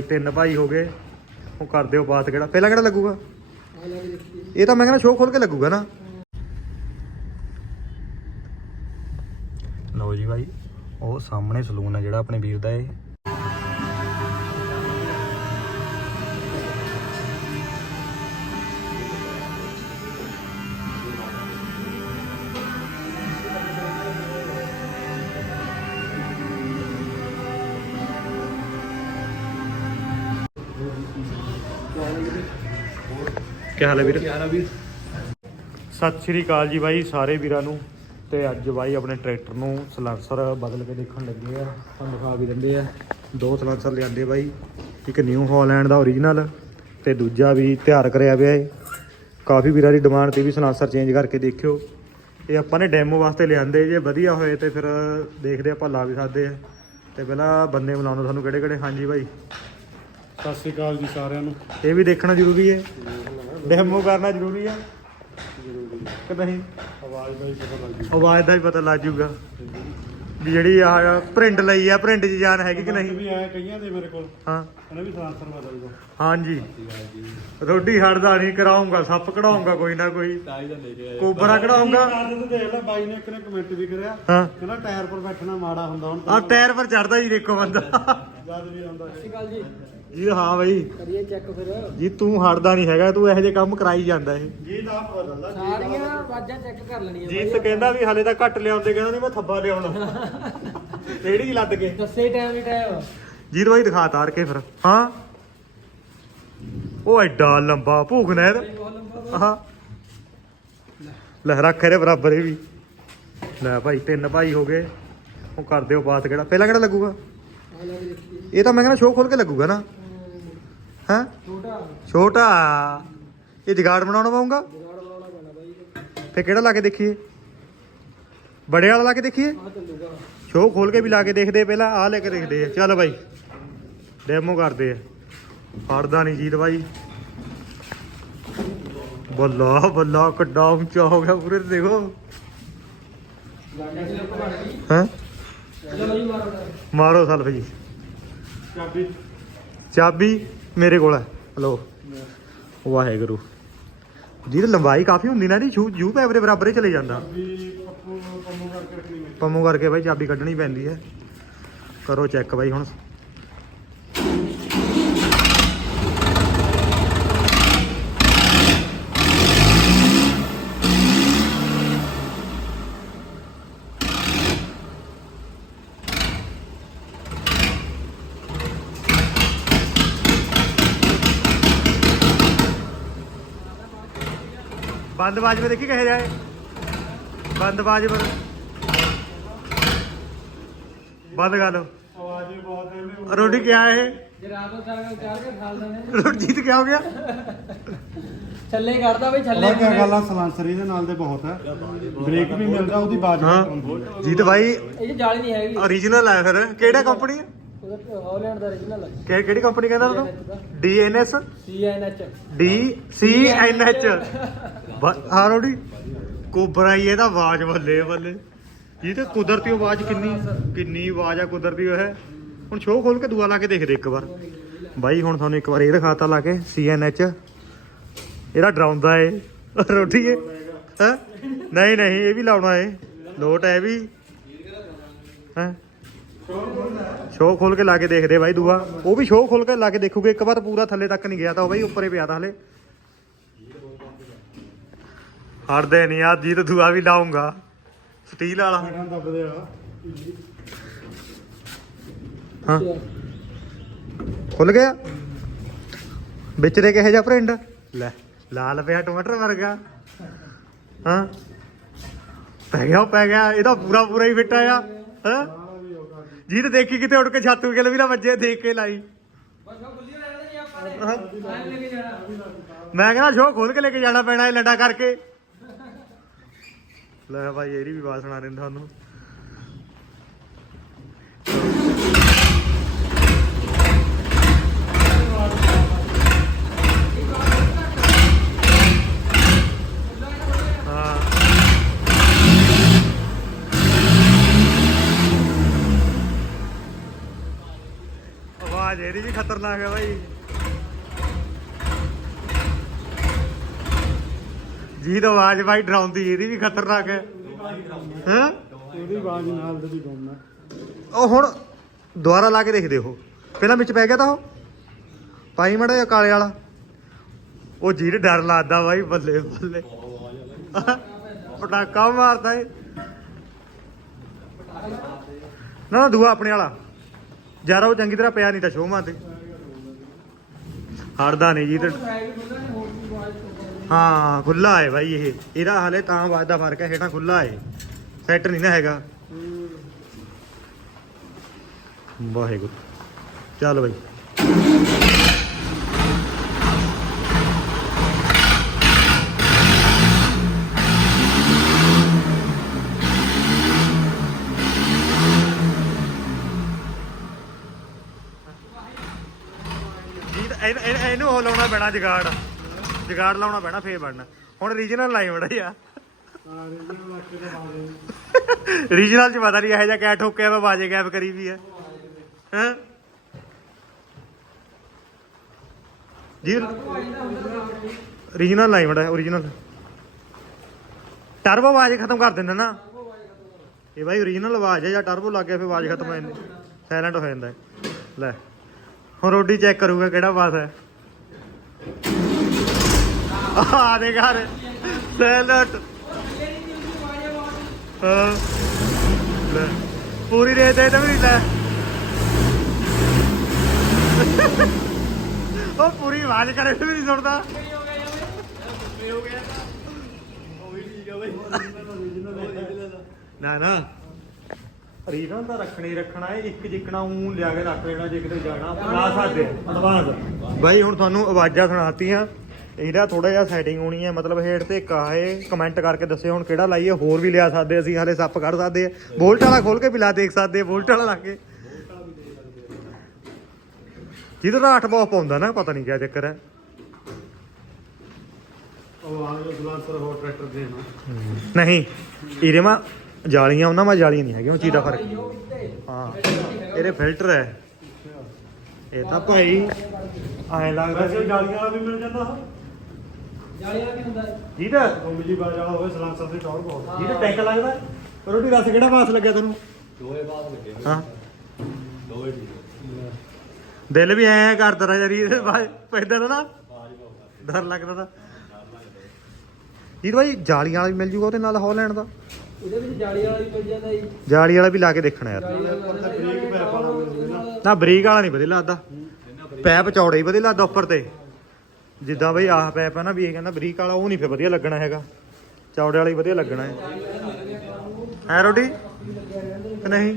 ਭਾਈ, ਤਿੰਨ ਭਾਈ ਹੋ ਗਏ। ਉਹ ਕਰ ਦਿਓ ਬਾਤ ਕਿਹੜਾ। ਪਹਿਲਾਂ ਕਿਹੜਾ ਲੱਗੂਗਾ? ਇਹ ਤਾਂ ਮੈਂ ਕਹਿੰਦਾ ਸ਼ੋਅ ਖੋਲ ਕੇ ਲੱਗੂਗਾ ਨਾ। ਲਓ ਜੀ ਭਾਈ, ਉਹ ਸਾਹਮਣੇ ਸਲੂਨ ਹੈ ਜਿਹੜਾ ਆਪਣੇ ਵੀਰ ਦਾ ਇਹ। ਕੀ ਹਾਲ ਹੈ ਵੀਰ? ਸਤਿ ਸ਼੍ਰੀ ਅਕਾਲ ਜੀ ਬਾਈ ਸਾਰੇ ਵੀਰਾਂ ਨੂੰ। ਤੇ ਅੱਜ ਬਾਈ ਆਪਣੇ ਟਰੈਕਟਰ ਨੂੰ ਸਲਾਂਸਰ ਬਦਲ ਕੇ ਦੇਖਣ ਲੱਗੇ ਆ। ਤੁਹਾਨੂੰ ਦਿਖਾ ਵੀ ਦਿੰਦੇ ਆ। ਦੋ ਸਲਾਂਸਰ ਲਿਆਂਦੇ ਬਾਈ। ਇੱਕ ਨਿਊ ਹਾਲੈਂਡ ਦਾ ਓਰੀਜਨਲ ਤੇ ਦੂਜਾ ਵੀ ਤਿਆਰ ਕਰਿਆ ਪਿਆ ਏ। ਕਾਫੀ ਵੀਰਾਂ ਦੀ ਡਿਮਾਂਡ ਤੇ ਵੀ ਸਲਾਂਸਰ ਚੇਂਜ ਕਰਕੇ ਦੇਖਿਓ। ਇਹ ਆਪਾਂ ਨੇ ਡੈਮੋ ਵਾਸਤੇ ਲਿਆਂਦੇ ਜੇ ਵਧੀਆ ਹੋਏ ਤੇ ਫਿਰ ਦੇਖਦੇ ਆਪਾਂ ਲਾ ਵੀ ਸਕਦੇ ਆ। ਤੇ ਪਹਿਲਾਂ ਬੰਦੇ ਮਿਲਾਉਣ ਤੁਹਾਨੂੰ ਕਿਹੜੇ ਕਿਹੜੇ ਹਾਂਜੀ ਬਾਈ। ਸਤਿ ਸ਼੍ਰੀ ਅਕਾਲ ਜੀ ਸਾਰਿਆਂ ਨੂੰ। ਇਹ ਵੀ ਦੇਖਣਾ ਜ਼ਰੂਰੀ ਹੈ ਡੈਮੋ ਕਰਨਾ ਜ਼ਰੂਰੀ ਹੈ ਕਿ ਨਹੀਂ? ਆਵਾਜ਼ ਦਾ ਹੀ ਪਤਾ ਲੱਗ ਜੂ ਆਵਾਜ਼ ਦਾ ਵੀ ਪਤਾ ਲੱਗ ਜਾਊਗਾ ਵੀ ਜਿਹੜੀ ਆ ਪ੍ਰਿੰਟ ਲਈ ਆ ਪ੍ਰਿੰਟ 'ਚ ਜਾਨ ਹੈਗੀ ਕਿ ਨਹੀਂ? ਵੀ ਆਇਆ ਕਈਆਂ ਦੇ ਮੇਰੇ ਕੋਲ। ਹਾਂ। ਉਹਨੇ ਵੀ ਹਾਂਜੀ। ਰੋਟੀ ਹੜਦਾ ਨਹੀਂ ਕਰਾਉਂਗਾ ਸੱਪ ਕਢਾਉਂਗਾ ਕੋਈ ਨਾ ਕੋਈ। ਕੋਬਰਾ ਕਢਾਉਂਗਾ? ਆਇਆ ਦੇਖ ਲੈ ਬਾਈ ਨੇ ਇੱਕ ਨੇ ਕਮੈਂਟ ਵੀ ਕਰਿਆ। ਹਾਂ। ਕਹਿੰਦਾ ਟਾਇਰ ਪਰ ਬੈਠਣਾ ਮਾੜਾ ਹੁੰਦਾ। ਹੁਣ ਆ ਟਾਇਰ ਪਰ ਚੜਦਾ ਜੀ ਦੇਖੋ ਬੰਦਾ। ਜਦ ਵੀ ਆਉਂਦਾ। ਹੈ ਜੀ। ਜੀ ਹਾਂ ਬਈ। ਕਰੀਏ ਚੈੱਕ ਫਿਰ। ਜੀ ਤੂੰ ਹੜਦਾ ਨਹੀਂ ਹੈਗਾ ਤੂੰ ਇਹੋ ਜਿਹੇ ਕੰਮ ਕਰਾਈ ਜਾਂਦਾ ਇਹ। ਜੀ ਦਾ ਬਦਲਦਾ ਸਾਰੀਆਂ ਆਵਾਜ਼ਾਂ ਚੈੱਕ ਕਰ ਲੈਣੀਆਂ ਜੀਤ ਕਹਿੰਦਾ ਵੀ ਹਲੇ ਤਾਂ ਘੱਟ ਲਿਆਉਂਦੇ ਕਹਿੰਦਾ ਨਹੀਂ ਮੈਂ ਥੱਬਾ ਲਿਆਉਣਾ। ਰੇੜੀ ਲੱਦ ਕੇ। ਦੱਸੇ ਟਾਈਮ ਹੀ ਟਾਈਮ ਜੀਤ ਬਾਈ ਦਿਖਾ ਤਾਰ ਕੇ ਫਿਰ। ਹਾਂ। ਉਹ ਐਡਾ ਲੰਬਾ ਭੂਖ ਨਹਿਰ। ਆਹ। ਲੈ ਰੱਖ ਇਹਦੇ ਬਰਾਬਰ ਇਹ ਵੀ। ਲੈ ਭਾਈ ਤਿੰਨ ਭਾਈ ਹੋ ਗਏ। ਉਹ ਕਰ ਦਿਓ ਬਾਤ ਕਿਹੜਾ। ਪਹਿਲਾਂ ਕਿਹੜਾ ਲੱਗੂਗਾ? ਇਹ ਤਾਂ ਮੈਂ ਕਹਿੰਦਾ ਸ਼ੋਅ ਖੋਲ ਕੇ ਲੱਗੂਗਾ ਨਾ। ਹੈਂ? ਛੋਟਾ। ਛੋਟਾ ਇਹ ਜਗਾੜ ਬਣਾਉਣਾ ਪਊਗਾ ਜਗਾੜ ਲਾਉਣਾ ਪੈਣਾ ਬਾਈ ਫੇ ਕਿਹੜਾ ਲਾ ਕੇ ਦੇਖੀਏ? ਬੜੇ ਵਾਲਾ ਲਾ ਕੇ ਦੇਖੀਏ? ਸ਼ੋ ਖੋਲ ਕੇ ਵੀ ਲਾ ਕੇ ਦੇਖਦੇ ਪਹਿਲਾਂ, ਆਹ ਲੈ ਕੇ ਦੇਖਦੇ ਆ। ਚੱਲ ਬਾਈ ਡੈਮੋ ਕਰਦੇ ਆ। ਫੜਦਾ ਨਹੀਂ ਜੀਤ ਬਾਈ। ਬੱਲਾ ਬੱਲਾ, ਕੱਡਾ ਉੱਚਾ ਹੋ ਗਿਆ ਪੂਰੇ ਦੇਖੋ। ਗਾਡਾ ਮਾਰੋ ਮਾਰੋ ਸਲਫ ਜੀ। ਚਾਬੀ ਚਾਬੀ। ਮੇਰੇ ਕੋਲ ਹੈ। ਹਲੋ ਵਾਹਿਗੁਰੂ। ਜਿਹਦੀ ਲੰਬਾਈ ਕਾਫੀ ਹੁੰਦੀ ਨਾ ਦੀ ਜੂ ਜੂ ਪੈਪ ਦੇ ਬਰਾਬਰ ਹੀ ਚਲੇ ਜਾਂਦਾ। ਪੰਮੂ ਕਰਕੇ ਬਾਈ ਚਾਬੀ ਕੱਢਣੀ ਪੈਂਦੀ ਹੈ। ਕਰੋ ਚੈੱਕ ਬਾਈ ਹੁਣ। ਬੰਦ ਬਾਜਵੇ ਦੇਖੀ ਕਹੇ ਜਾਏ ਬੰਦ ਬਾਜਵੇ ਬੰਦ ਕਰ ਲਓ। ਆਵਾਜ਼ ਹੀ ਬਹੁਤ ਇਹਨੇ ਰੋਟੀ ਕਿਆ ਹੈ ਜੇ ਰਾਤ ਨੂੰ ਸਾਰਾ ਚਾਰ ਕੇ ਖਾਲ ਦੇਣੇ ਰਣਜੀਤ ਕਿਆ ਹੋ ਗਿਆ? ਛੱਲੇ ਕੱਢਦਾ ਬਈ ਛੱਲੇ ਕੀ ਗੱਲ ਆ ਸਲਾਂਸਰੀ ਦੇ ਨਾਲ ਦੇ ਬਹੁਤ ਹੈ ਬ੍ਰੇਕ ਵੀ ਮਿਲਦਾ ਉਹਦੀ ਬਾਜ ਹਾਂ। ਜੀਤ ਭਾਈ ਇਹ ਜਾਲੀ ਨਹੀਂ ਹੈਗੀ। origignal ਹੈ ਫਿਰ। ਕਿਹੜਾ ਕੰਪਨੀ ਹੈ ਹਾਲੈਂਡ ਦਾ origignal ਹੈ ਕਿਹੜੀ ਕੰਪਨੀ ਕਹਿੰਦਾ ਤੂੰ? DNS CNH D C N ਰੋੜੀ ਕੋਬਰਾ ਹੀ ਇਹਦਾ ਆਵਾਜ਼ ਬੱਲੇ ਬੱਲੇ। ਇਹ ਤੇ ਕੁਦਰਤੀ ਆਵਾਜ਼ ਕਿੰਨੀ ਕਿੰਨੀ ਆਵਾਜ਼ ਆ ਕੁਦਰਤੀ ਉਹ ਹੈ। ਹੁਣ ਸ਼ੋਅ ਖੋਲ ਕੇ ਦੂਆ ਲਾ ਕੇ ਦੇਖਦੇ ਇੱਕ ਵਾਰ। ਬਾਈ, ਹੁਣ ਤੁਹਾਨੂੰ ਇੱਕ ਵਾਰ ਇਹ ਦਿਖਾਤਾ ਲਾ ਕੇ, C ਇਹਦਾ ਡਰਾਉਂਦਾ ਏ। ਰੋਟੀ ਏ। ਹੈ? ਨਹੀਂ ਨਹੀਂ, ਇਹ ਵੀ ਲਾਉਣਾ ਏ। ਲੋਟ ਹੈ ਇਹ ਵੀ। ਹੈ? ਸ਼ੋਅ ਖੋਲ ਕੇ ਲਾ ਕੇ ਦੇਖਦੇ ਬਾਈ ਦੂਆ। ਉਹ ਵੀ ਸ਼ੋਅ ਖੋਲ ਕੇ ਲਾ ਕੇ ਦੇਖੂਗੇ। ਇੱਕ ਵਾਰ ਪੂਰਾ ਥੱਲੇ ਤੱਕ ਨਹੀਂ ਗਿਆ ਤਾਂ ਉਹ ਬਾਈ, ਉੱਪਰੇ ਪਿਆ ਤਾਂ ਹਲੇ। ਹੜਦੇ ਨਹੀਂ ਆ ਜੀ ਤਾਂ ਦੂਆ ਵੀ ਲਾਉਂਗਾ ਸਟੀਲ ਵਾਲਾ। ਦੱਬਦੇ ਆ। ਹਾਂ। ਖੁੱਲ ਗਿਆ? ਵਿੱਚ ਦੇ ਕਿਹੇ ਜਾ ਪ੍ਰਿੰਟ ਲੈ ਲਾਲ ਪਿਆ ਟਮਾਟਰ ਵਰਗਾ। ਹਾਂ। ਪੈ ਗਿਆ ਪੈ ਗਿਆ। ਇਹਦਾ ਪੂਰਾ ਪੂਰਾ ਹੀ ਫਿੱਟ ਆਇਆ। ਹਾਂ। ਜੀ ਤੇ ਦੇਖੀ ਕਿਤੇ ਉੱਡ ਕੇ ਛੱਤ ਉੱਤੇ ਵੀ ਨਾ ਵੱਜੇ ਦੇਖ ਕੇ ਲਾਈ। ਮੈਂ ਕਹਿੰਦਾ ਸ਼ੋਅ ਖੋਲ ਕੇ ਲੈ ਕੇ ਜਾਣਾ ਪੈਣਾ ਇਹ ਲੰਡਾ ਕਰਕੇ। ਲੈ ਭਾਈ ਇਹਦੀ ਵੀ ਆਵਾਜ਼ ਸੁਣਾ ਦਿੰਦਾ ਤੁਹਾਨੂੰ ਆਵਾਜ਼ ਇਹਦੀ ਵੀ ਖਤਰਨਾਕ ਹੈ ਭਾਈ ਜੀ ਤਾਂ ਆਵਾਜ਼ ਭਾਈ ਡਰਾਉਂਦੀ ਇਹਦੀ ਵੀ ਖਤਰਨਾਕ ਹੈ। ਹਾਂ? ਉਹਦੀ ਆਵਾਜ਼ ਨਾਲ ਦੇ ਵੀ ਗਾਉਣਾ ਉਹ ਹੁਣ ਦੁਬਾਰਾ ਲਾ ਕੇ ਦੇਖਦੇ ਹੋ ਪਹਿਲਾਂ ਵਿੱਚ ਪੈ ਗਿਆ ਤਾਂ ਉਹ? ਪਾਈ ਮੜਾ ਜਿਹਾ ਕਾਲੇ ਵਾਲਾ। ਉਹ ਜੀਰ ਡਰ ਲੱਗਦਾ ਬਾਈ ਬੱਲੇ ਬੱਲੇ। ਪਟਾਕਾ ਮਾਰਦਾ ਏ ਨਾ ਨਾ ਦੂਆ ਆਪਣੇ ਵਾਲਾ। ਯਾਰ ਉਹ ਚੰਗੀ ਤਰ੍ਹਾਂ ਪਿਆ ਨਹੀਂ ਤਾਂ ਸ਼ੋਅ ਮਾਰਦੇ। ਹੜਦਾ ਨਹੀਂ ਜੀ ਤੇ ਹਾਂ ਖੁੱਲਾ ਹੈ ਬਾਈ ਇਹ। ਇਹਦਾ ਹਲੇ ਤਾਂ ਆਵਾਜ਼ ਦਾ ਫ਼ਰਕ ਹੈ, ਹੇਠਾਂ ਖੁੱਲਾ ਹੈ। ਸੈਟ ਨਹੀਂ ਨਾ ਹੈਗਾ। ਵਾਹਿਗੁਰੂ। ਚੱਲ ਬਾਈ। ਇਹਨੂੰ ਇਹਨੂੰ ਉਹ ਲਾਉਣਾ ਪੈਣਾ ਜਗਾੜ। ਜਗਾੜ ਲਾਉਣਾ ਪੈਣਾ, ਫੇਰ ਬਣਨਾ। ਹੁਣ ਰੀਜਨਲ ਲਾਈ ਬੜਾ ਆ। ਰੀਜਨਲ ਚ ਪਤਾ ਨਹੀਂ ਇਹੋ ਜਿਹਾ ਕਿਆ ਠੋਕਿਆ ਵਾ, ਬਾਜੇ ਗੈਪ ਕਰੀ ਵੀ ਹੈ ਹੈਂ? ਜੀ ਰੀਜਨਲ ਲਾਈ ਬੜਾ ਓਰੀਜਨਲ ਟਰਬੋ ਆਵਾਜ਼ ਖਤਮ ਕਰ ਦਿੰਦਾ ਨਾ। ਇਹ ਬਾਈ ਓਰੀਜਨਲ ਆਵਾਜ਼ ਹੈ ਜਾਂ ਟਰਬੋ ਲੱਗ ਗਿਆ, ਫਿਰ ਆਵਾਜ਼ ਖਤਮ ਹੋ ਜਾਂਦੀ। ਸਾਇਲੈਂਟ ਹੋ ਜਾਂਦਾ। ਲੈ, ਹੁਣ ਰੋਡੀ ਚੈੱਕ ਕਰੂਗਾ ਕਿਹੜਾ ਪਾਸ ਹੈ ਆ ਦੇ ਘਰ। ਸਾਇਲੈਂਟ ਹਾਂ। ਲੈ। ਪੂਰੀ ਰੇਤ ਦੇ ਤਾਂ ਵੀ ਨਹੀਂ ਲੈ। ਉਹ ਪੂਰੀ ਆਵਾਜ਼ ਕਰੇ ਵੀ ਨਹੀਂ ਸੁਣਦਾ। ਨਾ ਨਾ। ਰੀਜਨ ਤਾਂ ਰੱਖਣੀ ਰੱਖਣਾ ਹੈ ਇੱਕ ਜਿੱਕਣਾ ਉਂ ਲਿਆ ਕੇ ਰੱਖ ਲੈਣਾ ਜੇ ਕਿਤੇ ਜਾਣਾ ਬਣਾ ਸਕਦੇ ਐਡਵਾਂਸ ਬਾਈ ਹੁਣ ਤੁਹਾਨੂੰ ਆਵਾਜ਼ਾਂ ਸੁਣਾਤੀਆਂ। ਇਹਦਾ ਥੋੜਾ ਜਿਹਾ ਸੈਟਿੰਗ ਹੋਣੀ ਹੈ, ਮਤਲਬ ਹੇਠ ਤੇ ਕਾਹੇ ਕਮੈਂਟ ਕਰਕੇ ਦੱਸਿਓ ਹੁਣ ਕਿਹੜਾ ਲਾਈਏ, ਹੋਰ ਵੀ ਲਿਆ ਸਕਦੇ ਅਸੀਂ ਹਾਲੇ ਸੱਪ ਕੱਢ ਸਕਦੇ ਆ। ਵੋਲਟ ਵਾਲਾ ਖੋਲ ਕੇ ਵੀ ਲਾ ਦੇਖ ਸਕਦੇ ਆ ਵੋਲਟ ਵਾਲਾ ਲਾ ਕੇ। ਜਿਹਦਾ ਰਾਠ ਬਹੁਤ ਪਾਉਂਦਾ ਨਾ, ਪਤਾ ਨਹੀਂ ਕਿਆ ਚੱਕਰ ਹੈ। ਉਹ ਆ ਜੋ ਸਲਾਂਸਰ ਹੋ ਟਰੈਕਟਰ ਦੇ ਨਹੀਂ, ਇਹਦੇ ਮਾ ਜਾਲੀਆਂ, ਉਹਨਾਂ ਮਾ ਜਾਲੀਆਂ ਨਹੀਂ ਹੈਗੀਆਂ, ਉਹ ਚੀਜ਼ ਦਾ ਫ਼ਰਕ। ਹਾਂ, ਇਹਦੇ ਫਿਲਟਰ ਹੈ। ਇਹ ਤਾਂ ਭਾਈ, ਐਂ ਲੱਗਦਾ ਵੈਸੇ ਵਾਲਾ ਵੀ ਮਿਲ ਜਾਂਦਾ। ਕੀ ਹੁੰਦਾ ਹੈ? ਜਿਹਦਾ ਗੁੰਮ ਜੀ ਬਾਜ ਵਾਲਾ ਹੋਵੇ ਸਲਾਂਸਰ ਦੀ ਟੌਰ ਬਹੁਤ ਜਿਹਦਾ ਟੈਂਕ ਲੱਗਦਾ? ਰੋਟੀ ਦੱਸ ਕਿਹੜਾ ਪਾਸ ਲੱਗਿਆ ਤੈਨੂੰ? ਦੋਏ ਬਾਅਦ ਲੱਗੇ ਹਾਂ। ਦੋਏ ਠੀਕ ਦਿਲ ਵੀ ਐਂ ਕਰਦਾ ਰਾ ਯਾਰੀ ਇਹਦੇ ਬਾਅਦ ਪੈਦਾ ਨਾ। ਨਾ ਡਰ ਲੱਗਦਾ ਤਾਂ। ਜੀ ਭਾਈ ਜਾਲੀਆਂ ਵਾਲਾ ਵੀ ਮਿਲ ਜੂਗਾ ਉਹਦੇ ਨਾਲ ਹਾਲੈਂਡ ਦਾ। ਇਹਦੇ ਵਿੱਚ ਜਾਲੀ ਵਾਲਾ ਵੀ ਮਿਲ ਜਾਂਦਾ ਜੀ। ਜਾਲੀ ਵਾਲਾ ਵੀ ਲਾ ਕੇ ਦੇਖਣਾ ਯਾਰ। ਜਾਲੀ ਵਾਲਾ ਜੀ। ਬਰੀਕ ਪੈਪ ਵਾਲਾ। ਨਾ। ਬਰੀਕ ਵਾਲਾ ਨਹੀਂ ਵਧੀਆ ਲੱਗਦਾ। ਪੈਪ ਚੌੜਾ ਹੀ ਵਧੀਆ ਲੱਗਦਾ ਉੱਪਰ ਤੇ। ਜਿੱਦਾਂ ਬਈ ਆਹ ਪੈਪ ਹੈ ਨਾ ਵੀ ਇਹ ਕਹਿੰਦਾ ਬਰੀਕ ਵਾਲਾ, ਉਹ ਨਹੀਂ ਫੇ ਵਧੀਆ ਲੱਗਣਾ ਹੈਗਾ। ਚੌੜੇ ਵਾਲਾ ਹੀ ਵਧੀਆ ਲੱਗਣਾ ਹੈ। ਹੈ ਰੋਟੀ? ਕਿ ਨਹੀਂ?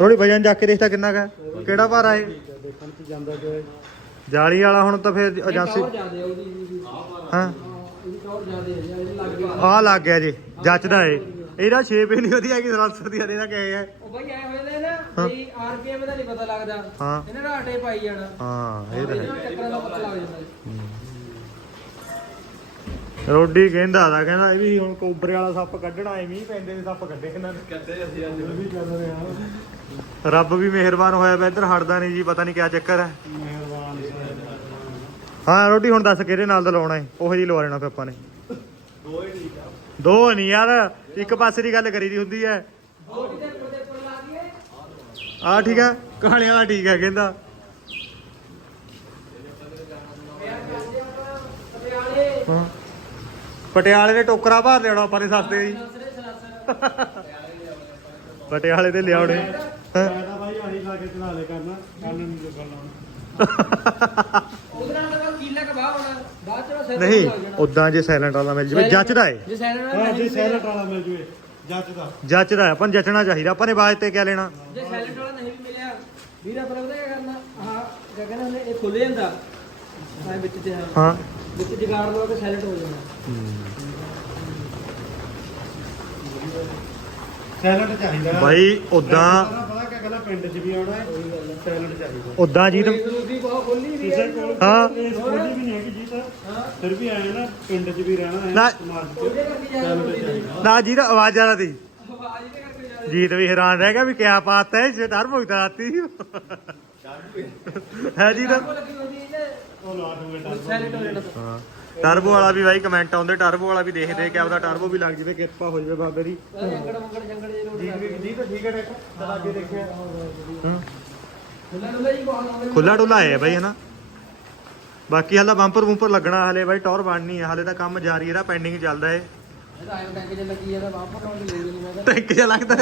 ਰੋਟੀ ਵਜਨ ਜਾ ਕੇ ਦੇਖਦਾ ਕਿੰਨਾ ਕਾ ਕਿਹੜਾ ਭਾਰਾ ਹੈ ਜਾਲੀ ਵਾਲਾ ਹੁਣ ਤਾਂ ਫਿਰ ਏਜੰਸੀ ਟੌਰ ਹਾਂ? ਲੱਗ ਗਿਆ ਆ ਲੱਗ ਗਿਆ ਜੀ, ਜੱਚਦਾ ਏ ਇਹਦਾ ਸ਼ੇਪ ਹੀ ਨਹੀਂ ਵਧੀਆ ਹੈਗੀ ਸਲਾਂਸਰ ਦੀ ਇਹਦਾ ਕਿਹਾ ਹੈ? ਉਹ ਬਈ ਐ ਹੋਏ ਨੇ ਨਾ ਵੀ ਆਰਪੀਐਮ ਦਾ ਨਹੀਂ ਪਤਾ ਲੱਗਦਾ। ਹਾਂ। ਇਹਨੇ ਰਾਟੇ ਪਾਈ ਜਾਣਾ। ਹਾਂ ਇਹ ਤਾਂ ਹੈ। ਇਹਨਾਂ ਚੱਕਰਾਂ ਦਾ ਪਤਾ ਲੱਗ ਜਾਂਦਾ। ਰੋਡੀ ਕਹਿੰਦਾ ਦਾ ਕਹਿੰਦਾ ਇਹ ਵੀ ਹੁਣ ਕੋਬਰੇ ਵਾਲਾ ਸੱਪ ਕੱਢਣਾ ਐ ਮੀਂਹ ਪੈਂਦੇ ਨੇ ਸੱਪ ਕੱਢੇ ਕਿੰਨਾ ਨੇ। ਕਹਿੰਦੇ ਅਸੀਂ ਅੱਜ। ਵੀ ਚੱਲ ਰਿਹਾ ਰੱਬ ਵੀ ਮਿਹਰਬਾਨ ਹੋਇਆ ਵਾ ਇੱਧਰ ਹਟਦਾ ਨਹੀਂ ਜੀ ਪਤਾ ਨਹੀਂ ਕਿਆ ਚੱਕਰ ਹੈ। ਮਿਹਰਬਾਨ ਹਾਂ ਰੋਟੀ ਹੁਣ ਦੱਸ ਕਿਹਦੇ ਨਾਲ ਦਾ ਲਾਉਣਾ ਹੈ? ਉਹੋ ਜੀ ਲਵਾ ਲੈਣਾ ਫਿਰ ਆਪਾਂ ਨੇ। ਦੋਏ ਠੀਕ ਆ। ਦੋ ਨਹੀਂ ਯਾਰ ਇੱਕ ਪਾਸੇ ਦੀ ਗੱਲ ਕਰੀ ਦੀ ਹੁੰਦੀ ਹੈ ਦੇ ਦੇ ਆ ਠੀਕ ਹੈ ਕਹਾਣੀ ਵਾਲਾ ਠੀਕ ਹੈ ਕਹਿੰਦਾ। ਪਟਿਆਲੇ ਹਾਂ। ਪਟਿਆਲੇ ਦੇ ਟੋਕਰਾ ਭਰ ਲਿਆਉਣਾ ਆਪਾਂ ਨੇ ਸਸਤੇ ਜੀ। ਪਟਿਆਲੇ ਦੇ ਲਿਆਉਣੇ। ਹੈਂ? ਮੈਂ ਤਾਂ ਭਾਈ ਆਹੀ ਲਾ ਕੇ ਚਲਾ ਲੈ ਕਰਨਾ ਕੱਲ ਨੂੰ ਜੋ ਕਰਨਾ ਉਹਦੇ ਨਾਲ ਤਾਂ ਕੀਲਾ ਕਬਾਹ ਹੋਣਾ ਬਾਅਦ ਚ ਸਿਰ ਨਹੀਂ ਉਦਾਂ ਜੇ ਸਾਇਲੈਂਟ ਵਾਲਾ ਮਿਲ ਜਵੇ ਜੱਚਦਾ ਏ। ਜੇ ਸੈਲਟ ਵਾਲਾ ਮਿਲ ਦਾ ਜੱਚਦਾ। ਹੈ, ਆਪਾਂ ਜੱਚਣਾ ਚਾਹੀਦਾ ਆਪਾਂ ਨੇ ਬਾਜ ਤੇ ਕਿਆ ਲੈਣਾ? ਜੇ ਸਾਈਲੈਂਟ ਵਾਲਾ ਨਹੀਂ ਵੀ ਮਿਲਿਆ ਵੀਰਾ ਪਰ ਉਹਦਾ ਕੀ ਕਰਨਾ? ਆਹ ਕਹਿੰਦੇ ਹੁੰਦੇ ਇਹ ਖੁੱਲ ਜਾਂਦਾ। ਹਾਂ ਵਿੱਚ ਤੇ ਹਾਂ। ਵਿੱਚ ਜਗਾੜ ਲਓ ਤੇ ਸਾਈਲੈਂਟ ਹੋ ਜਾਣਾ ਸੈਲਟ ਚਾਹੀਦਾ। ਬਾਈ ਉਦਾਂ ਪਤਾ ਕੀ ਗੱਲ ਆ, ਪਿੰਡ 'ਚ ਵੀ ਆਉਣਾ ਹੈ ਸੈਲਟ ਚਾਹੀਦਾ। ਉਦਾਂ ਜੀ ਇੱਕ ਦੂਸਰੀ ਬਹੁਤ ਖੁੱਲੀ ਵੀ ਕਿਸੇ ਹੈ ਕੋਲ ਹਾਂ। ਇਹ ਸਕੂਲੀ ਵੀ ਨਹੀਂ ਹੈਗੀ ਜੀ ਤਾਂ। ਹਾਂ ਫਿਰ ਵੀ ਆਏ ਨਾ ਪਿੰਡ 'ਚ ਵੀ ਰਹਿਣਾ ਹੈ ਨਾ। ਸਮਾਜ 'ਚ ਜਾ ਸੈਲਟ ਚਾਹੀਦਾ। ਨਾ ਜੀ ਦਾ। ਆਵਾਜ਼ ਜ਼ਿਆਦਾ ਜਾ ਜੀਤ ਵੀ ਹੈਰਾਨ ਰਹਿ ਗਿਆ ਵੀ ਕਿਆ ਪਾਤਾ ਹੈ ਜੇ ਟਰਬੋ ਉਤਾਰਤੀ ਹੈ। ਜੀ ਦਾ ਉਹ ਹਾਂ। ਟਰਬੋ ਵਾਲਾ ਵੀ ਬਾਈ ਕਮੈਂਟ ਆਉਂਦੇ ਟਰਬੋ ਵਾਲਾ ਵੀ ਦੇਖਦੇ ਕਿ ਆਪਦਾ ਟਰਬੋ ਵੀ ਲੱਗ ਜਵੇ ਕਿਰਪਾ ਹੋ ਜਵੇ ਬਾਬੇ ਦੀ। ਜੰਗੜ ਮੰਗੜ ਜੰਗੜ ਜੇ ਰੋਡ ਜੀ ਤਾਂ ਠੀਕ ਹੈ ਡਾਕਟਰ ਚਲਾ ਕੇ ਦੇਖਿਆ। ਹਾਂ। ਖੁੱਲਾ ਡੁੱਲਾ ਜੀ ਬਹੁਤ ਆਉਂਦੇ ਖੁੱਲਾ ਡੁੱਲਾ ਹੈ ਬਾਈ ਹਨਾ? ਬਾਕੀ ਹਾਲਾ ਬੰਪਰ ਬੰਪਰ ਲੱਗਣਾ ਹਲੇ ਬਾਈ ਟੌਰ ਬਣਨੀ ਹੈ ਹਲੇ ਤਾਂ ਕੰਮ ਜਾਰੀ ਹੈ ਇਹਦਾ ਪੈਂਡਿੰਗ ਚੱਲਦਾ ਹੈ ਟੈਂਕ ਦੀ ਜਿਹਾ ਲੱਗਦਾ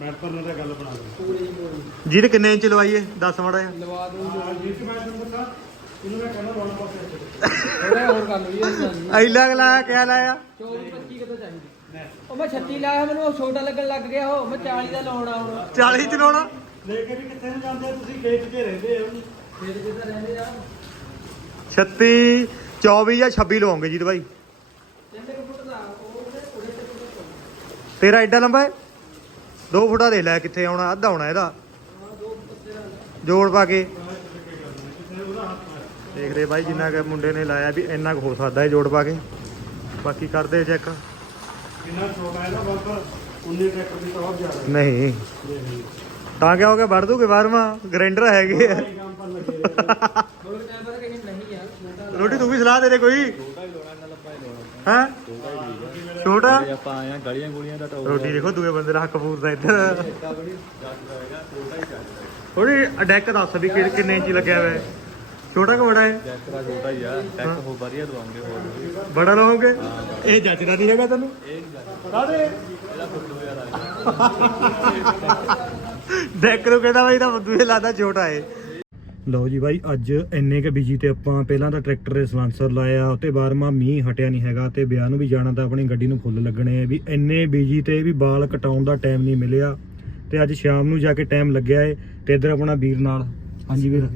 ਨਾਲ ਗੱਲ ਬਣਾ ਜਿਹਦੇ ਕਿੰਨੇ ਇੰਚ ਲਵਾਈਏ ਦੱਸ ਮਾੜਾ ਜਿਹਾ। ਲਵਾ ਦੂੰ। ਆ ਜਿਸ ਮੈਂ ਤੁਹਾਨੂੰ ਦੱਸਾਂ ਇਹਨੂੰ ਮੈਂ ਕਹਿੰਦਾ ਰੋਣ ਪਾਸੇ ਥੋੜਾ ਹੋਰ ਕਰ ਲਈਏ ਇਸ ਨਾਲ ਐਲਾ ਲਾਇਆ ਕਿਆ ਲਾਇਆ? 24 25 ਕਿਤੋਂ ਚਾਹੀਦੀ। ਉਹ ਮੈਂ 36 ਲਾਇਆ ਮੈਨੂੰ ਉਹ ਛੋਟਾ ਲੱਗਣ ਲੱਗ ਗਿਆ ਉਹ ਮੈਂ 40 ਦਾ ਲਾਉਣਾ ਹੁਣ। 40 ਚਲਾਉਣਾ ਲੈ ਕੇ ਵੀ ਕਿੱਥੇ ਨੂੰ ਜਾਂਦੇ ਆ? ਤੁਸੀਂ ਖੇਤ 'ਚ ਰਹਿੰਦੇ ਹੋ ਫਿਰ ਕਿੱਧਰ ਰਹਿੰਦੇ ਆ। 36 24 ਜਾਂ 26 ਲਵਾਉਂਗੇ ਜੀ ਬਾਈ। ਤਿੰਨ ਕੁ ਫੁੱਟ ਦਾ ਉਹ ਉਹਦੇ ਉਹਦੇ ਤੇ ਫੁੱਟ ਤੇਰਾ ਐਡਾ ਲੰਬਾ ਹੈ? 2 ਫੁੱਟਾ ਦੇ ਲੈ ਕਿੱਥੇ ਆਉਣਾ ਅੱਧਾ ਆਉਣਾ ਇਹਦਾ। ਹਾਂ ਜੋੜ ਪਾ ਕੇ। ਦੇਖ ਰਹੇ ਬਾਈ ਜਿੰਨਾ ਕਿ ਮੁੰਡੇ ਨੇ ਲਾਇਆ ਵੀ ਇੰਨਾ ਕੁ ਹੋ ਸਕਦਾ ਹੈ ਜੋੜ ਪਾ ਕੇ। ਬਾਕੀ ਕਰਦੇ ਚੈੱਕ ਕਿੰਨਾ ਛੋਟਾ ਹੈ ਨਾ ਬੰਪਰ ਉਨੇ ਟਰੈਕਟਰ ਦੀ ਟੌਪ ਜ਼ਿਆਦਾ। ਨਹੀਂ। ਤਾਂ ਕਿਆ ਹੋ ਗਿਆ? ਵੜ ਦੂਗੇ ਬਾਰਵਾਂ ਹੈਗੇ ਆ। ਰੋਟੀ ਤੂੰ ਵੀ ਸਲਾਹ ਦੇ ਦੇ ਕੋਈ। ਛੋਟਾ ਹੀ? ਆਪਾਂ ਆਏ ਆ ਗਲੀਆਂ ਗੁਲੀਆਂ ਦਾ ਰੋਟੀ ਦੇਖੋ ਦੂਏ ਬੰਦੇ ਦਾ ਹੱਕ ਪੂਰਦਾ ਇੱਧਰ। ਥੋੜੀ ਡੈਕ ਦੱਸ ਵੀ ਕਿੰਨੇ ਇੰਚੀ ਲੱਗਿਆ ਹੋਇਆ ਹੈ ਛੋਟਾ ਕਿ ਬੜਾ ਹੈ? ਦਾ ਛੋਟਾ ਹੀ ਆ। ਟੈਕ ਹੋ। ਵਧੀਆ ਦਵਾਉਂਗੇ ਹੋਰ ਬੜਾ ਲਓਗੇ ਇਹ ਜੱਜਦਾ ਨਹੀਂ ਹੈਗਾ ਤੈਨੂੰ? ਇਹ ਕਾਹਦੇ? ਇਹਦਾ ਫੁੱਟੂ ਯਾਰ ਆ ਡੈਕ ਨੂੰ ਕਹਿੰਦਾ ਬਾਈ ਤਾਂ ਦੂਏ ਲਾਦਾ ਛੋਟਾ ਏ ਲਓ ਜੀ ਬਾਈ ਅੱਜ ਇੰਨੇ ਕੇ ਬਿਜ਼ੀ ਤੇ ਆਪਾਂ ਪਹਿਲਾਂ ਤਾਂ ਟਰੈਕਟਰ ਦੇ ਸਲਾਂਸਰ ਲਾਇਆ ਤੇ ਬਾਰਮਾ ਮੀਂਹ ਹਟਿਆ ਨਹੀਂ ਹੈਗਾ ਤੇ ਵਿਆਹ ਨੂੰ ਵੀ ਜਾਣਾ ਤਾਂ ਆਪਣੀ ਗੱਡੀ ਨੂੰ ਫੁੱਲ ਲੱਗਣੇ ਆ ਵੀ ਇੰਨੇ ਬਿਜ਼ੀ ਤੇ ਵੀ ਵਾਲ ਕਟਾਉਣ ਦਾ ਟਾਈਮ ਨਹੀਂ ਮਿਲਿਆ। ਤੇ ਅੱਜ ਸ਼ਾਮ ਨੂੰ ਜਾ ਕੇ ਟਾਈਮ ਲੱਗਿਆ ਏ ਤੇ ਇੱਧਰ ਆਪਣਾ ਵੀਰ ਨਾਲ। ਹਾਂਜੀ ਵੀਰ।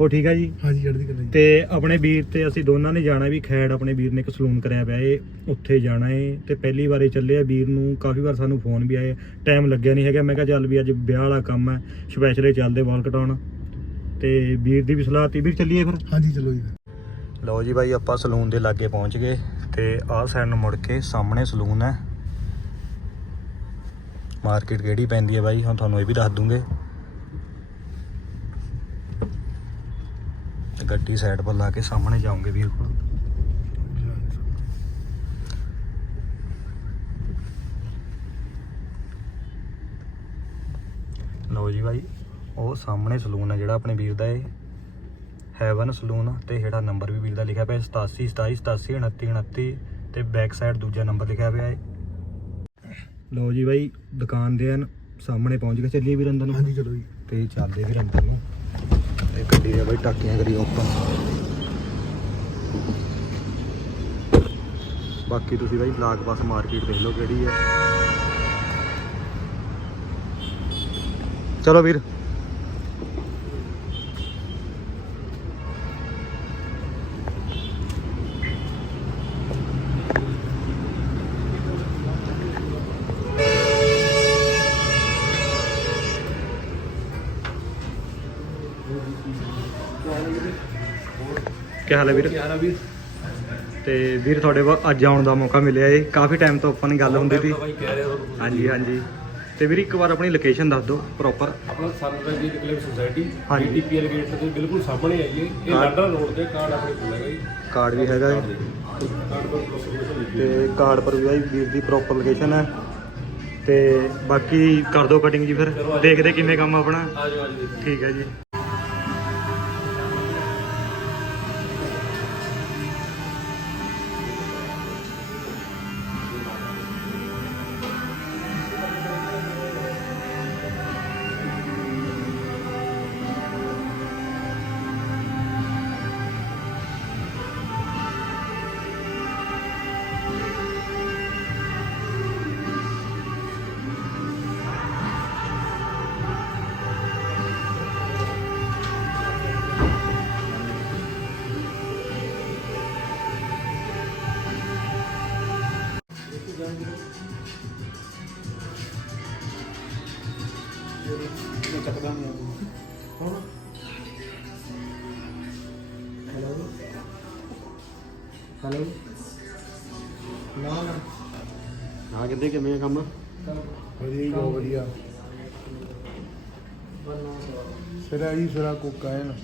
ਉਹ ਠੀਕ ਆ ਜੀ? ਹਾਂਜੀ ਚੜ੍ਹਦੀ ਕਲਾ ਜੀ। ਤੇ ਆਪਣੇ ਵੀਰ ਤੇ ਅਸੀਂ ਦੋਨਾਂ ਨੇ ਜਾਣਾ ਵੀ ਖੈੜ ਆਪਣੇ ਵੀਰ ਨੇ ਇੱਕ ਸਲੂਨ ਕਰਿਆ ਪਿਆ ਏ ਉੱਥੇ ਜਾਣਾ ਏ। ਤੇ ਪਹਿਲੀ ਵਾਰੇ ਚੱਲੇ ਆ ਵੀਰ ਨੂੰ ਕਾਫੀ ਵਾਰ ਸਾਨੂੰ ਫੋਨ ਵੀ ਆਏ। ਟਾਈਮ ਲੱਗਿਆ ਨਹੀਂ ਹੈਗਾ ਮੈਂ ਕਿਹਾ ਚੱਲ ਵੀ ਅੱਜ ਵਿਆਹ ਵਾਲਾ ਕੰਮ ਹੈ ਸਪੈਸ਼ਲੇ ਚੱਲਦੇ ਵਾਲ ਕਟਾਉਣ। ਤੇ ਵੀਰ ਦੀ ਵੀ ਸਲਾਹ ਤੀ ਵੀਰ ਚੱਲੀਏ ਫਿਰ? ਹਾਂਜੀ ਚਲੋ ਜੀ। ਲਓ ਜੀ ਬਾਈ ਆਪਾਂ ਸਲੂਨ ਦੇ ਲਾਗੇ ਪਹੁੰਚ ਗਏ। ਤੇ ਆਹ ਸਾਈਡ ਨੂੰ ਮੁੜ ਕੇ ਸਾਹਮਣੇ ਸਲੂਨ ਹੈ। ਮਾਰਕੀਟ ਕਿਹੜੀ ਪੈਂਦੀ ਹੈ ਬਾਈ ਹੁਣ ਤੁਹਾਨੂੰ ਇਹ ਵੀ ਦੱਸ ਦੂੰਗੇ। ਗੱਡੀ ਸਾਈਡ ਪਰ ਲਾ ਕੇ ਸਾਹਮਣੇ ਜਾਓਗੇ ਵੀਰ ਕੋਲ ਲਓ ਜੀ ਬਾਈ ਉਹ ਸਾਹਮਣੇ ਸਲੂਨ ਹੈ ਜਿਹੜਾ ਆਪਣੇ ਵੀਰ ਦਾ ਏ ਹੈਵਨ ਸਲੂਨ ਤੇ ਜਿਹੜਾ ਨੰਬਰ ਵੀ ਵੀਰ ਦਾ ਲਿਖਿਆ ਪਿਆ 87 27 87 29 29 ਤੇ ਬੈਕ ਸਾਈਡ ਦੂਜਾ ਨੰਬਰ ਲਿਖਿਆ ਪਿਆ ਏ ਲਓ ਜੀ ਬਾਈ ਦੁਕਾਨ ਦੇ ਹਨ ਸਾਹਮਣੇ ਪਹੁੰਚ ਗਏ। ਚੱਲੀਏ ਵੀਰ ਅੰਦਰ ਨੂੰ। ਹਾਂਜੀ ਚਲੋ ਜੀ। ਤੇ ਚੱਲਦੇ ਵੀਰ ਅੰਦਰ ਨੂੰ। ਤੇ ਗੱਡੀ ਦੇ ਟਾਕੀਆਂ ਕਰੀ ਓਪਨ ਬਾਕੀ ਤੁਸੀਂ ਬਾਈ ਬਲਾਕ ਬੱਸ ਮਾਰਕੀਟ ਦੇਖ ਲਓ ਕਿਹੜੀ ਹੈ ਚਲੋ ਵੀਰ ਕੀ ਹਾਲ ਹੈ ਵੀਰ? ਯਾਰ ਆ ਵੀ ਤੇ ਵੀਰ ਤੁਹਾਡੇ ਕੋਲ ਅੱਜ ਆਉਣ ਦਾ ਮੌਕਾ ਮਿਲਿਆ ਏ। ਕਾਫੀ ਟਾਈਮ ਤੋਂ ਆਪਾਂ ਨੇ ਗੱਲ ਹੁੰਦੀ ਸੀ। ਹਾਂਜੀ ਹਾਂਜੀ। ਤੇ ਵੀਰ ਇੱਕ ਵਾਰ ਆਪਣੀ ਲੋਕੇਸ਼ਨ ਦੱਸ ਦਿਓ ਪ੍ਰੋਪਰ ਆਪਣਾ ਸਨਰਾਈਜ਼ ਜੀ ਕਲਬ ਸੁਸਾਇਟੀ ਹਾਂਜੀ। ਡੀਪੀਐਲ ਗੇਟ ਦੇ ਬਿਲਕੁਲ ਸਾਹਮਣੇ ਆਈਏ। ਇਹ ਹਾਂ। ਲਾਡਰਾ ਰੋਡ ਤੇ ਕਾਰਡ ਆਪਣੇ ਕੋਲ ਹੈਗਾ ਜੀ। ਕਾਰਡ ਵੀ ਹੈਗਾ ਲਿਖੀ ਤੇ ਕਾਰਡ ਪਰ ਵੀ ਵੀਰ ਦੀ ਪ੍ਰੋਪਰ ਲੋਕੇਸ਼ਨ ਹੈ। ਤੇ ਬਾਕੀ ਕਰ ਦਿਓ ਕਟਿੰਗ ਜੀ ਫਿਰ। ਦੇਖਦੇ ਕਿਵੇਂ ਕੰਮ ਆਪਣਾ। ਠੀਕ ਹੈ ਜੀ। ਚੱਕਦਾ ਨਹੀਂ ਆ ਹੈਲੋ ਹੈਲੋ ਨਾ ਨਾ ਹਾਂ ਕਿੱਦੇ ਕਿਵੇਂ ਆ ਕੰਮ? ਵਧੀਆ ਬਹੁਤ ਵਧੀਆ। ਸਿਰਾ ਹੀ ਸਿਰਾ ਕੁੱਕਾ ਹੈ ਨਾ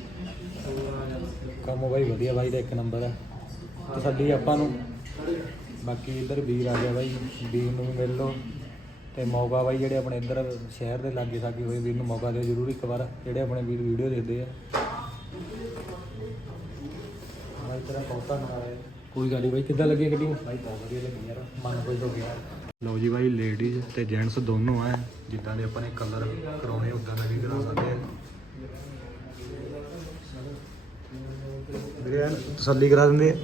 ਕੰਮ ਬਾਈ ਵਧੀਆ ਬਾਈ ਦਾ, ਇੱਕ ਨੰਬਰ ਹੈ ਸਾਡੀ ਆਪਾਂ ਨੂੰ। ਬਾਕੀ ਇੱਧਰ ਵੀਰ ਆ ਗਿਆ ਬਾਈ, ਵੀਰ ਨੂੰ ਵੀ ਮਿਲ ਲਓ। ਤੇ ਮੌਕਾ ਬਾਈ ਜਿਹੜੇ ਆਪਣੇ ਇੱਧਰ ਸ਼ਹਿਰ ਦੇ ਲਾਗੇ ਸਾਗੇ ਹੋਏ ਵੀਰ ਨੂੰ ਮੌਕਾ ਦਿਓ ਜ਼ਰੂਰ ਇੱਕ ਵਾਰ ਜਿਹੜੇ ਆਪਣੇ ਵੀਰ ਵੀਡੀਓ ਦੇਖਦੇ ਆ। ਬਾਈ ਤੇਰਾ ਬਹੁਤ ਧੰਨਵਾਦ ਹੈ। ਕੋਈ ਗੱਲ ਨਹੀਂ ਬਾਈ ਕਿੱਦਾਂ ਲੱਗੀ ਗੱਡੀ? ਬਾਈ ਬਹੁਤ ਵਧੀਆ ਲੱਗੀ ਯਾਰ ਮਨ ਖੁਸ਼ ਹੋ ਗਿਆ। ਲਓ ਜੀ ਬਾਈ ਲੇਡੀਜ਼ ਤੇ ਜੈਂਟਸ ਦੋਨੋਂ ਆ ਜਿੱਦਾਂ ਦੇ ਆਪਾਂ ਨੇ ਕਲਰ ਕਰਾਉਣੇ ਉਦਾਂ ਦਾ ਵੀ ਕਰਾ ਸਕਦੇ ਆ। ਵੀਰੇ ਤਸੱਲੀ ਕਰਾ ਦਿੰਦੇ ਆ।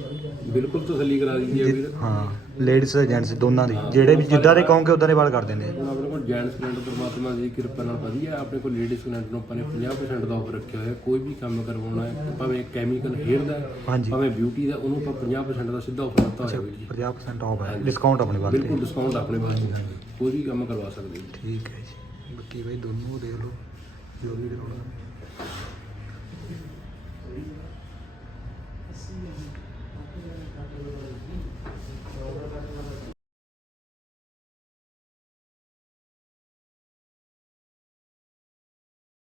ਬਿਲਕੁਲ ਤਸੱਲੀ ਕਰਾ ਦਿੰਦੀ ਹੈ ਵੀਰ। ਹਾਂ ਲੇਡੀਜ਼ ਤੇ ਜੈਂਟਸ ਦੋਨਾਂ ਦੀ। ਜਿਹੜੇ ਵੀ ਜਿੱਦਾਂ ਦੇ ਕਹੋਗੇ ਉਦਾਂ ਦੇ ਵਾਲ ਕਰ ਦਿੰਦੇ ਆ। ਹੁਣ ਆਪਣੇ ਕੋਲ ਜੈਂਟਸ ਸਿਲੰਡਰ ਪਰਮਾਤਮਾ ਦੀ ਕਿਰਪਾ ਨਾਲ ਵਧੀਆ ਆਪਣੇ ਕੋਲ ਲੇਡੀਜ਼ ਸਿਲੰਡਰ ਨੂੰ ਆਪਾਂ ਨੇ 50% ਦਾ ਆਫਰ ਰੱਖਿਆ ਹੋਇਆ। ਕੋਈ ਵੀ ਕੰਮ ਕਰਵਾਉਣਾ ਹੈ ਭਾਵੇਂ ਕੈਮੀਕਲ ਹੇਅਰ ਦਾ ਹੈ, ਹਾਂਜੀ। ਭਾਵੇਂ ਬਿਊਟੀ ਦਾ ਉਹਨੂੰ ਆਪਾਂ 50% ਦਾ ਸਿੱਧਾ ਆਫਰ ਦਿੱਤਾ ਹੋਇਆ ਵੀਰ ਜੀ। 50% ਆਫ ਹੈ। ਡਿਸਕਾਊਂਟ ਆਪਣੇ ਵਾਸਤੇ। ਬਿਲਕੁਲ ਡਿਸਕਾਊਂਟ ਆਪਣੇ ਵਾਸਤੇ। ਕੋਈ ਵੀ ਕੰਮ ਕਰਵਾ ਸਕਦੇ ਹੋ। ਠੀਕ ਹੈ ਜੀ। ਬਾਕੀ ਬਾਈ ਦੋਨੋਂ ਦੇਖ ਲਓ। ਜੋ ਵੀ ਕਰਾਉਣਾ